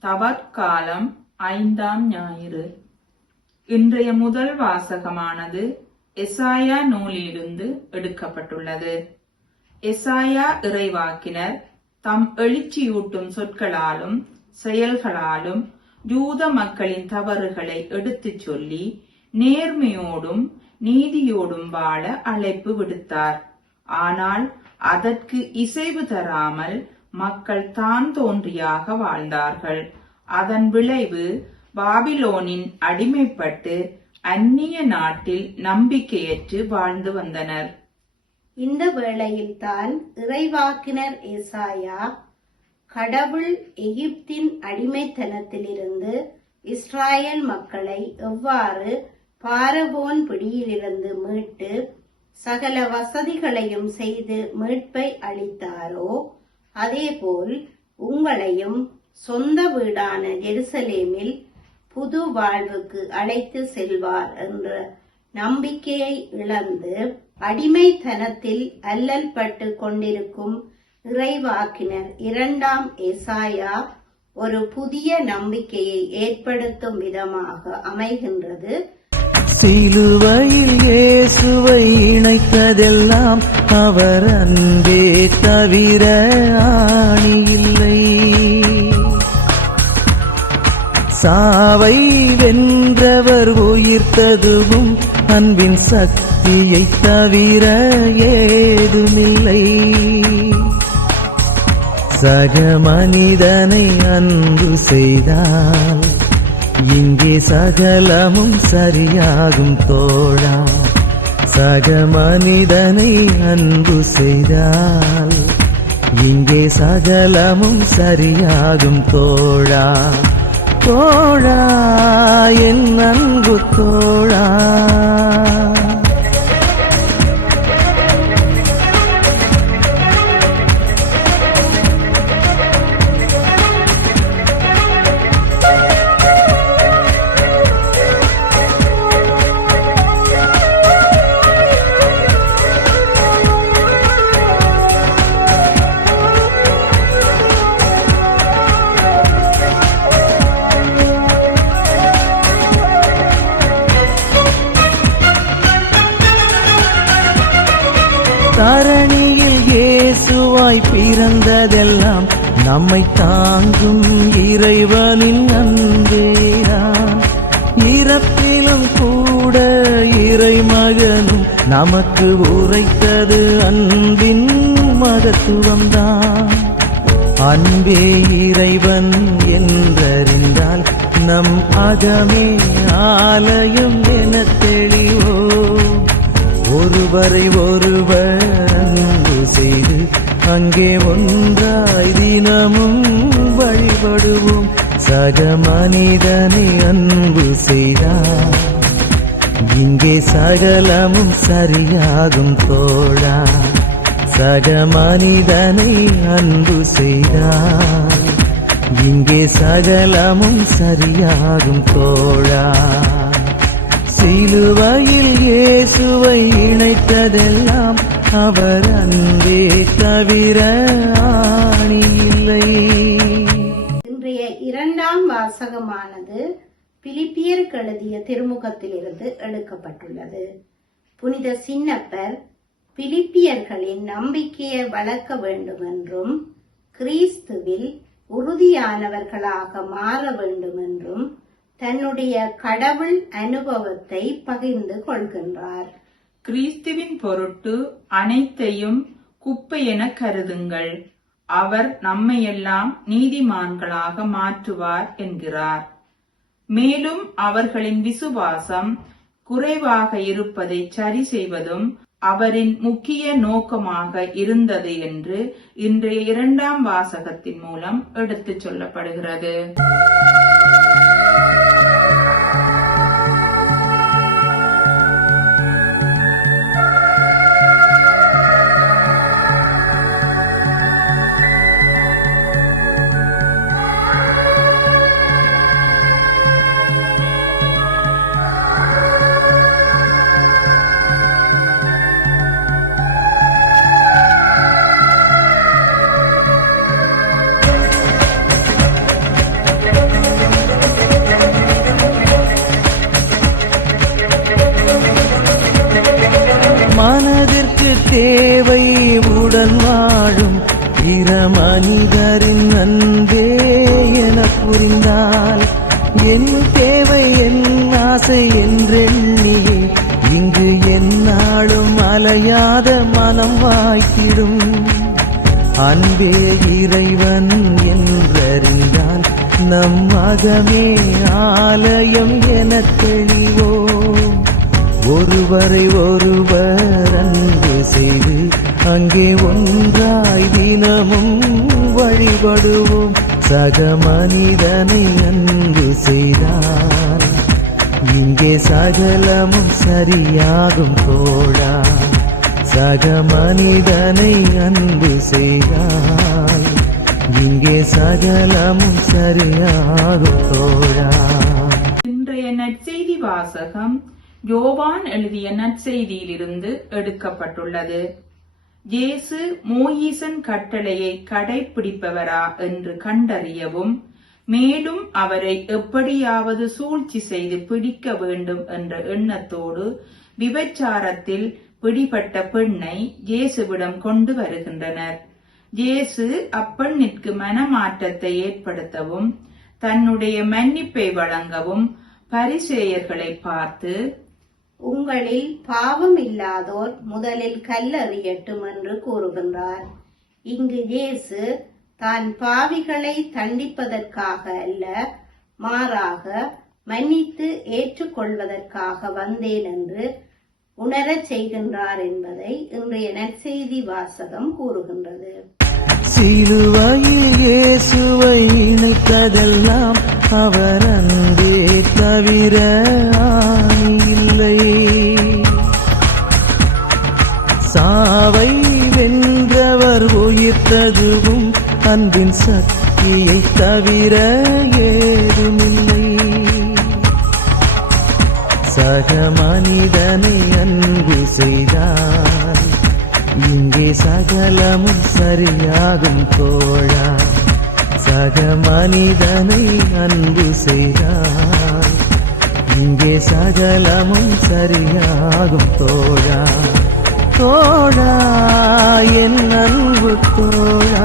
தவற்காலம் ஐந்தாம் ஞாயிறு. இன்றைய முதல் வாசகமானது எசாயா நூலிலிருந்து எடுக்கப்பட்டுள்ளது. எசாயா இறைவாக்கினர் தம் எழுச்சியூட்டும் சொற்களாலும் செயல்களாலும் யூத மக்களின் தவறுகளை எடுத்துச் சொல்லி நேர்மையோடும் நீதியோடும் வாழ அழைப்பு விடுத்தார். ஆனால் அதற்கு இசைவு தராமல் மக்கள் தான் தோன்றியாக வாழ்ந்தார்கள். அதன் விளைவு பாபிலோனின் அடிமைப்பட்டு அந்நிய நாட்டில் நம்பிக்கையற்று வாழ்ந்து வந்தனர். இந்த வேளையில் தான் இறைவாக்கினர் ஏசாயா கடவுள் எகிப்தின் அடிமைத்தனத்திலிருந்து இஸ்ராயல் மக்களை எவ்வாறு பாரபோன் பிடியிலிருந்து மீட்டு சகல வசதிகளையும் செய்து மீட்பை அளித்தாரோ அதேபோல் உங்களையும் சொந்த வீடான ஜெருசலேமில் புது வாழ்வுக்கு அழைத்து செல்வார் என்ற நம்பிக்கையை இழந்து அடிமைத்தனத்தில் அல்லல்பட்டு கொண்டிருக்கும் இறைவாக்கினர் இரண்டாம் எசாயா ஒரு புதிய நம்பிக்கையை ஏற்படுத்தும் விதமாக அமைகின்றது. சிலுவையில் இயேசுவை இணைத்ததெல்லாம் அவர் அன்பே தவிர ஆணி இல்லை சாவை வென்றவர் உயிர்த்ததுவும் அன்பின் சக்தியை தவிர ஏதுமில்லை. சக மனிதனை அன்பு செய்தால் இங்கே சகலமும் சரியாகும் தோழா. சக மனிதனை அன்பு செய்தால் இங்கே சகலமும் சரியாகும் தோழா. தோழா என் அன்பு தோழா. தரணியில் இயேசுவாய் பிறந்ததெல்லாம் நம்மை தாங்கும் இறைவனின் அன்பேதான் இறப்பிலும் கூட இறைமகனும் நமக்கு உரைத்தது அன்பின் மகத்துவம்தான். அன்பே இறைவன் என்றறிந்தால் நம் அகமே ஆலயம் என தெளிவோ ஒருவரை ஒருவர் அங்கே ஒன்றாய் தினமும் வழிபடுவோம். சக மனிதனை அன்பு செய்தார். இங்கே சகலமும் சரியாகும் தோழா. சக மனிதனை அன்பு செய்தார். இங்கே சகலமும் சரியாகும் தோழா. சிலுவையில் இயேசுவை இணைத்ததெல்லாம் அவர் அன்பே தவிர ஆணி இல்லை இன்றைய இரண்டாம் வாசகமானது பிலிப்பியர் கழுதிய திருமுகத்திலிருந்து எடுக்கப்பட்டுள்ளது. புனித சின்னப்பர் பிலிப்பியர்களின் நம்பிக்கையை வளர்க்க வேண்டும் என்றும் கிறிஸ்துவில் உறுதியானவர்களாக மாற வேண்டும் என்றும் தன்னுடைய கடவுள் அனுபவத்தை பகிர்ந்து கொள்கின்றார். கிறிஸ்துவின் பொருட்டு அனைத்தையும் குப்பை என கருதுங்கள். அவர் நம்மையெல்லாம் நீதிமான்களாக மாற்றுவார் என்கிறார். மேலும் அவர்களின் விசுவாசம் குறைவாக இருப்பதை சரி செய்வதும் அவரின் முக்கிய நோக்கமாக இருந்தது என்று இன்றைய இரண்டாம் வாசகத்தின் மூலம் எடுத்துச் சொல்லப்படுகிறது. தேவை உடன் வாழும் பிற மனிதரின் அன்பே என புரிந்தால் என் தேவை என் ஆசை என்றெண்ணியே இங்கு என்னாலும் அலையாத மனம் வாய்க்கிடும் அன்பே இறைவன் என்றறிந்தால் நம் மதமே ஆலயம் என தெளிவோம். ஒருவரை ஒருவர் அன்பு செய்து அங்கே ஒன்றாய் தினமும் வழிபடுவோம். சக மனிதனை அன்பு செய்தால் இங்கே சகலமும் சரியாகும் தோழா. சக மனிதனை அன்பு செய்தால் இங்கே சகலமும் சரியாகும் தோழா. இன்றைய நற்செய்தி வாசகம் யோவான் எழுதிய நற்செய்தியிலிருந்து எடுக்கப்பட்டுள்ளது. இயேசு மோயிசன் கட்டளையை கடைப்பிடிப்பவரா என்று கண்டறியவும் மேலும் அவரை எப்படியாவது சூழ்ச்சி செய்து பிடிக்க வேண்டும் என்ற எண்ணத்தோடு விபச்சாரத்தில் பிடிபட்ட பெண்ணை இயேசுவிடம் கொண்டு வருகின்றனர். இயேசு அப்பெண்ணிற்கு மனமாற்றத்தை ஏற்படுத்தவும் தன்னுடைய மன்னிப்பை வழங்கவும் பரிசேயர்களை பார்த்து உங்களில் பாவம் இல்லாதோர் முதலில் கல்லறியட்டும் என்று கூறுகின்றார். இங்கு இயேசு தான் பாவிகளை தண்டிப்பதற்காக அல்ல மாறாக மன்னித்து ஏற்றுக்கொள்வதற்காக வந்தேன் என்று உணரச் செய்கின்றார் என்பதை இன்றைய நற்செய்தி வாசகம் கூறுகின்றது. சிலுவையில் இயேசுவை இணைத்ததெல்லாம் அவர் அன்பே தவிர அதுவும் அன்பின் சக்தியை தவிர ஏதுமில்லை. சக மனிதனை அன்பு செய்தார் இங்கே சகலமும் சரியாகும் தோழா சக மனிதனை அன்பு செய்தார் இங்கே சகலமும் சரியாகும் தோழா தோழா என் அன்பு தோழா.